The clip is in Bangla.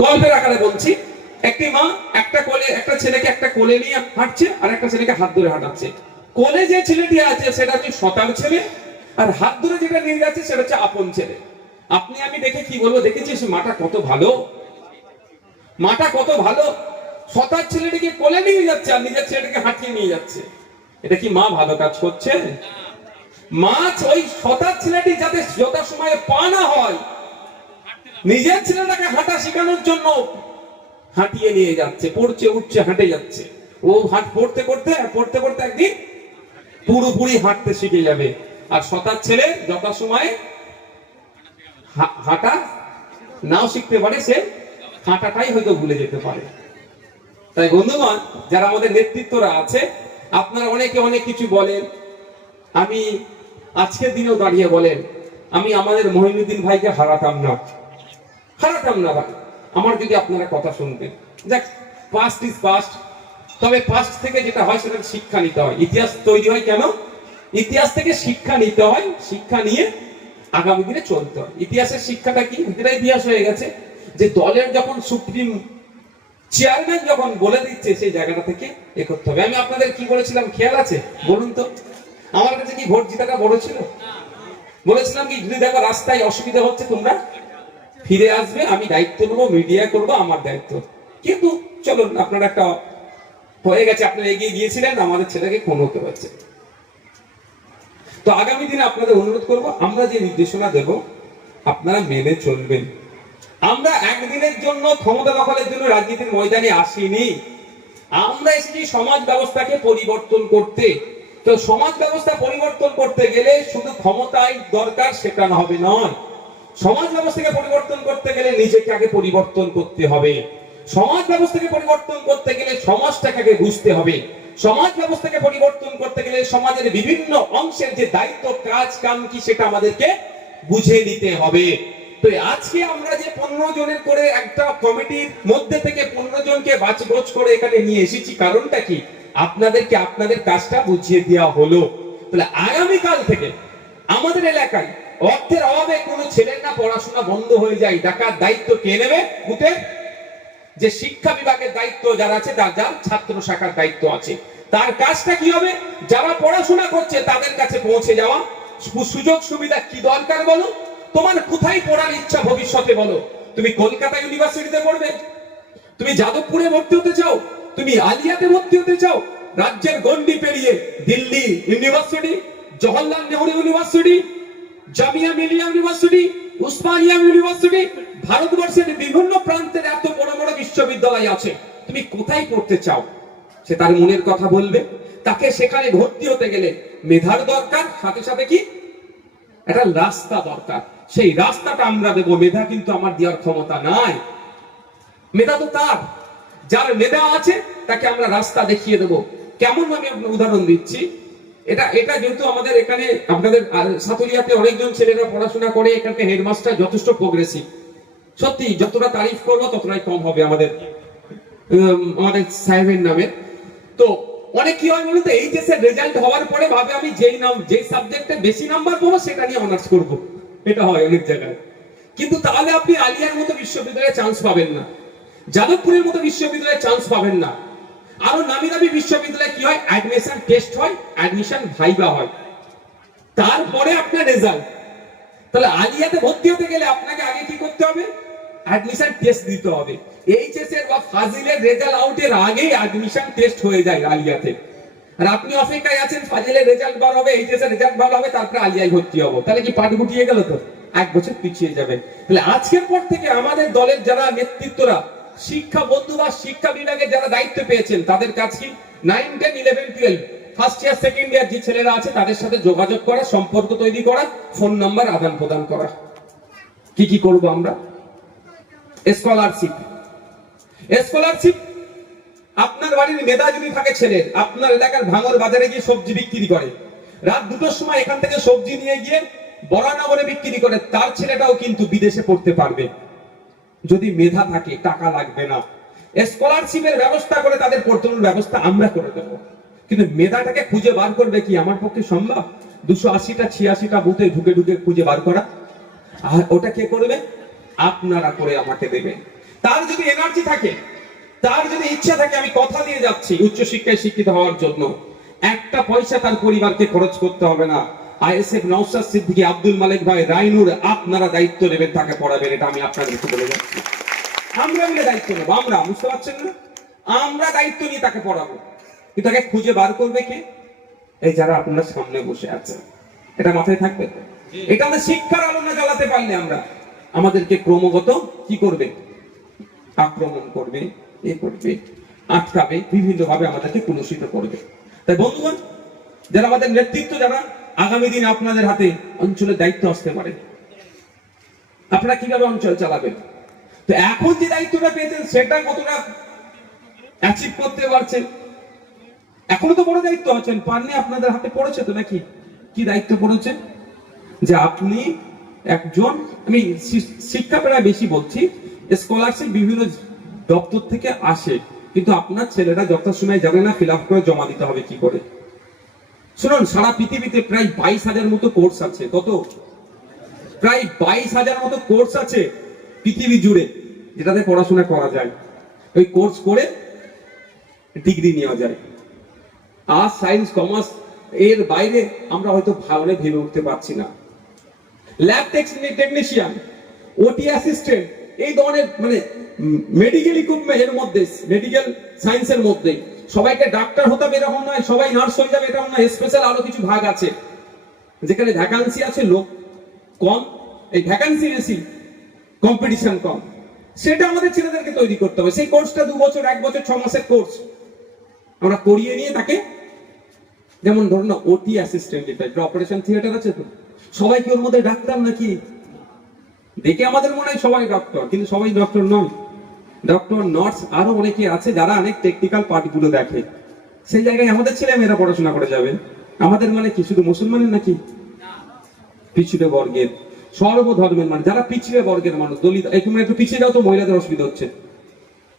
গল্পের আকারে বলছি, একটি মা একটা ছেলেকে একটা কোলে নিয়ে হাঁটছে, আর একটা ছেলেকে হাত ধরে হাঁটাচ্ছে। কোলে যে ছেলেটি আছে সেটা হচ্ছে সতার ছেলে, আর হাত ধরে যেটা নিয়ে যাচ্ছে সেটা হচ্ছে আপন ছেলে। আপনি আমি দেখে কি বলবো, দেখেছিস মাটা কত ভালো, মাটা কত ভালো, সতার ছেলেটিকে কোলে নিয়ে যাচ্ছে আর নিজের ছেলেটিকে হাঁটিয়ে নিয়ে যাচ্ছে। এটা কি মা ভালো কাজ করছে? মা ওই সতার ছেলেটি যাতে যথা সময়ে পা না হয়, নিজের ছেলেটাকে হাঁটা শেখানোর জন্য হাঁটিয়ে নিয়ে যাচ্ছে, পড়ছে উঠছে হাঁটে যাচ্ছে। ও পড়তে পড়তে একদিন পুরোপুরি হাঁটতে শিখে যাবে। আর সতার ছেলে যথা সময়ে হাঁটা নাও শিখতে পারে, সে হাঁটাটাই হয়তো ভুলে যেতে পারে। তাই বন্ধুগণ, যারা আমাদের নেতৃত্বরা আছে, আপনারা অনেকে অনেক কিছু বলেন, আমি আজকের দিনেও দাঁড়িয়ে বলেন আমি আমাদের মহিনুদ্দিন ভাইকে হারাতাম না ভাই, আমার যদি আপনারা কথা শুনতেন। দেখ, পাস্ট ইজ পাস্ট, তবে পাস্ট থেকে যেটা হয় সেটা শিক্ষা নিতে হয়। ইতিহাস তৈরি হয় কেন? ইতিহাস থেকে শিক্ষা নিতে হয়, শিক্ষা নিয়ে আগামী দিনে চলতে হয়। ইতিহাসের শিক্ষাটা কি? যেটা ইতিহাস হয়ে গেছে, যে দলের যখন সুপ্রিম চেয়ারম্যান যখন বলে দিচ্ছে সেই জায়গাটা থেকে এ করতে হবে। আমি আপনাদের কি বলেছিলাম খেয়াল আছে? বলুন তো, আমার কাছে কি ভোট জিতাটা বড় ছিল? বলেছিলাম কি, যদি দেখো রাস্তায় অসুবিধা হচ্ছে তোমরা ফিরে আসবে, আমি দায়িত্ব নেবো, মিডিয়া করবো, আমার দায়িত্ব। কিন্তু চলুন, আপনারা একটা হয়ে গেছে, আপনারা এগিয়ে গিয়েছিলেন, আমাদের ছেলেকে খুন হতে হচ্ছে। তো আগামী দিনে আপনাদের অনুরোধ করব, আমরা যে নির্দেশনা দেব আপনারা মেনে চলবেন। আমরা একদিনের জন্য ক্ষমতা দখলের জন্য রাজনীতির ময়দানে আসিনি, আমরা এসেছি সমাজ ব্যবস্থাকে পরিবর্তন করতে। তো সমাজ ব্যবস্থা পরিবর্তন করতে গেলে শুধু ক্ষমতাই দরকার সেটা হবে নয়, সমাজ ব্যবস্থাকে পরিবর্তন করতে গেলে নিজেকে আগে পরিবর্তন করতে হবে। সমাজ ব্যবস্থাকে পরিবর্তন করতে গেলে সমাজটাকে আগে বুঝতে হবে। সমাজ ব্যবস্থাকে পরিবর্তন করতে গেলে সমাজের বিভিন্ন অংশের যে দায়িত্ব কাজ কাম কি সেটা আমাদেরকে বুঝে নিতে হবে। তো আজকে আমরা যে 15 জনের করে একটা কমিটির মধ্যে থেকে 15 জনকে বাছগোছ করে এখানে নিয়ে এসেছি, কারণটা কি? আপনাদেরকে আপনাদের কাজটা বুঝিয়ে দেওয়া হলো। তাহলে আগামীকাল থেকে আমাদের এলাকায় অর্থের অভাবে কোনো ছেলের না পড়াশোনা বন্ধ হয়ে যায়, ডাকার দায়িত্ব কে নেবে? বুথের যে শিক্ষা বিভাগের দায়িত্ব যারা আছে, যার ছাত্র শাখার দায়িত্ব আছে, তার কাজটা কি হবে? যারা পড়াশোনা করছে তাদের কাছে পৌঁছে যাওয়া, সুযোগ সুবিধা কি দরকার বলো, তোমার কোথায় পড়ার ইচ্ছা ভবিষ্যতে বলো। তুমি কলকাতা ইউনিভার্সিটিতে পড়বে, তুমি যাদবপুরে ভর্তি হতে চাও, তুমি আলিয়াতে ভর্তি হতে চাও, রাজ্যের গন্ডি পেরিয়ে Delhi university, Jawaharlal Nehru university, Jamia Millia university, Osmania university, ভারতবর্ষের বিভিন্ন প্রান্তের এত বড় বড় বিশ্ববিদ্যালয় আছে, তুমি কোথায় পড়তে চাও সে তার মনের কথা বলবে। তাকে সেখানে ভর্তি হতে গেলে মেধার দরকার, সাথে সাথে কি একটা রাস্তা দরকার। সেই রাস্তাটা আমরা দেব, মেধা কিন্তু আমার দেওয়ার ক্ষমতা নাই। মেধা তো তার, যার মেধা আছে তাকে আমরা রাস্তা দেখিয়ে দেব। কেমন আমি উদাহরণ দিচ্ছি, এটা যেহেতু আমাদের এখানে আপনাদের সাতুরিয়াতে অনেকজন ছেলেরা পড়াশোনা করে, এখানকার হেডমাস্টার যথেষ্ট প্রোগ্রেসিভ। সত্যি যতটা তারিফ করবো ততটাই কম হবে আমাদের সাহেবের নামে। তো অনেক কি হয় বলুন তো, এইচএস এর রেজাল্ট হওয়ার পরে ভাবে আমি যেই সাবজেক্টে বেশি নাম্বার পাবো সেটা নিয়ে অনার্স করব, এটা হয় অনেক জায়গায়। কিন্তু তাহলে আপনি আলিয়ার মতো বিশ্ববিদ্যালয়ে চান্স পাবেন না, যাদবপুরের মতো বিশ্ববিদ্যালয়ে চান্স পাবেন না। আরো নামি দামি বিশ্ববিদ্যালয়ে কি হয়? অ্যাডমিশন টেস্ট হয়, অ্যাডমিশন ভাইবা হয়, তারপরে আপনার রেজাল্ট। তাহলে আলিয়াতে ভর্তি হতে গেলে আপনাকে আগে কি করতে হবে? অ্যাডমিশন টেস্ট দিতে হবে। এইচএস এর বা ফাজিলের রেজাল্ট আউটের আগেই অ্যাডমিশন টেস্ট হয়ে যায় আলিয়াতে। আর আপনি অপেক্ষায় আছেন ফাজিলের রেজাল্ট বার হবে, এইচএস এর রেজাল্ট বার হবে, তারপরে আলিয়ায় ভর্তি হবো। তাহলে কি পাট গুটিয়ে গেল? তো 1 বছর পিছিয়ে যাবে। তাহলে আজকের পর থেকে আমাদের দলের যারা নেতৃত্বরা, শিক্ষা বন্ধু বা শিক্ষা বিভাগের যারা দায়িত্ব পেয়েছেন, তাদের কাজ কি? 9, 10, 11, 12 ফার্স্ট ইয়ার সেকেন্ড ইয়ার যে ছেলেরা আছে তাদের সাথে যোগাযোগ করা, সম্পর্ক তৈরি করা, ফোন নাম্বার আদান প্রদান করা। কি করব আমরা? স্কলারশিপ। আপনার বাড়ির মেধা যদি থাকে ছেলের, আপনার এলাকার ভাঙর বাজারে গিয়ে সবজি বিক্রি করে, রাত 2টোর সময় এখান থেকে সবজি নিয়ে গিয়ে বরানগরে বিক্রি করে, তার ছেলেটাও কিন্তু বিদেশে পড়তে পারবে যদি মেধা থাকে, টাকা লাগবে না। স্কলারশিপের ব্যবস্থা করে তাদের পড়ানোর ব্যবস্থা আমরা করে দেবো। কিন্তু মেধাটাকে খুঁজে বার করবে কি আমার পক্ষে সম্ভব? 280টা 86টা বুথে ঢুকে খুঁজে বার করা, আর ওটা কে করবে? আপনারা করে আমাকে দেবেন। তার যদি এনার্জি থাকে, তার যদি ইচ্ছা থাকে, আমি কথা দিয়ে যাচ্ছি উচ্চশিক্ষায় শিক্ষিত হওয়ার জন্য, একটা পয়সা তার পরিবারকে খরচ করতে হবে না। আইএসএফ নওশাদ সিদ্দিকী, আব্দুল মালিক ভাই, রাইনুর, আপনারা দায়িত্ব নেবেন, তাকে পড়াবেন। এটা আমি আপনাদেরকে বলে যাচ্ছি। আমরা মিলে দায়িত্ব নেব। আমরা, বুঝতে পারছেন না, আমরা দায়িত্ব নিয়ে তাকে পড়াবো। কিন্তু তাকে খুঁজে বার করবে কে? এই যারা আপনার সামনে বসে আছে। এটা মাথায় থাকবে। এটা আমাদের শিক্ষার আলো না জ্বালাতে পারলে আমরা, আমাদেরকে ক্রমাগত কি করবে? আক্রমণ করবে, এ করবে, আটকাবে, বিভিন্ন ভাবে আমাদেরকে কুলুষিত করবে। তাই বন্ধুগণ, যারা আমাদের নেতৃত্ব, যারা আগামী দিন আপনাদের হাতে অঞ্চলের দায়িত্ব আসতে পারে, আপনারা কিভাবে অঞ্চল চালাবেন? তো এখন যে দায়িত্বটা পেয়েছেন সেটা কতটা অ্যাচিভ করতে পারছেন? এখনো তো বড় দায়িত্ব আছেন, পাননি, আপনাদের হাতে পড়েছে তো নাকি? কি দায়িত্ব পড়েছে? যে আপনি একজন, আমি শিক্ষা প্রায় বেশি বলছি, স্কলারশিপ বিভিন্ন দপ্তর থেকে আসে, কিন্তু আপনার ছেলেরা যথাসময় জানে না ফিল আপ করে জমা দিতে হবে কি করে। শুনুন, সারা পৃথিবীতে প্রায় 22,000 মতো কোর্স আছে। কত? প্রায় 22,000 মতো কোর্স আছে পৃথিবী জুড়ে, যেটাতে পড়াশোনা করা যায়। ওই কোর্স করে ডিগ্রি নেওয়া যায়। আর্টস, সায়েন্স, কমার্স, এর বাইরে আমরা হয়তো ভালো ভেবে উঠতে পারছি না। ল্যাব টেকনিশিয়ান, ওটি অ্যাসিস্ট্যান্ট, এই ধরনের মানে মেডিকেল ইকুইপমেন্ট, এর মধ্যে মেডিকেল সায়েন্সের মধ্যে সবাইকে ডাক্তার হতে হবে এরকম নয়, সবাই নার্স হয়ে যাবে এরকম নয়। স্পেশাল আরো কিছু ভাগ আছে, যেখানে ভ্যাকান্সি আছে, লোক কম, এই ভ্যাকান্সি বেশি, কম্পিটিশন কম, সেটা আমাদের ছেলেদেরকে তৈরি করতে হবে। সেই কোর্সটা 2 বছর, 1 বছর, 6 মাসের কোর্স আমরা করিয়ে নিয়ে তাকে, যেমন ধরুন না ওটি অ্যাসিস্ট্যান্ট, এটা অপারেশন থিয়েটার আছে, তো সবাই কি ওর মধ্যে ডাক্তার নাকি? দেখে আমাদের মনে হয় সবাই ডক্টর, কিন্তু সবাই ডক্টর নয়। ডক্টর, নার্স, আরো অনেকে আছে যারা অনেক টেকনিক্যাল পার্ট গুলো দেখে। সেই জায়গায় আমাদের ছেলে মেয়েরা পড়াশোনা করে যাবে। আমাদের মানে কি শুধু মুসলমানের নাকি? পিছিয়ে বর্গের, সর্বধর্মের মানুষ, যারা পিছিয়ে বর্গের মানুষ, দলিত, একটু পিছিয়ে যাও তো মহিলাদের অসুবিধা হচ্ছে।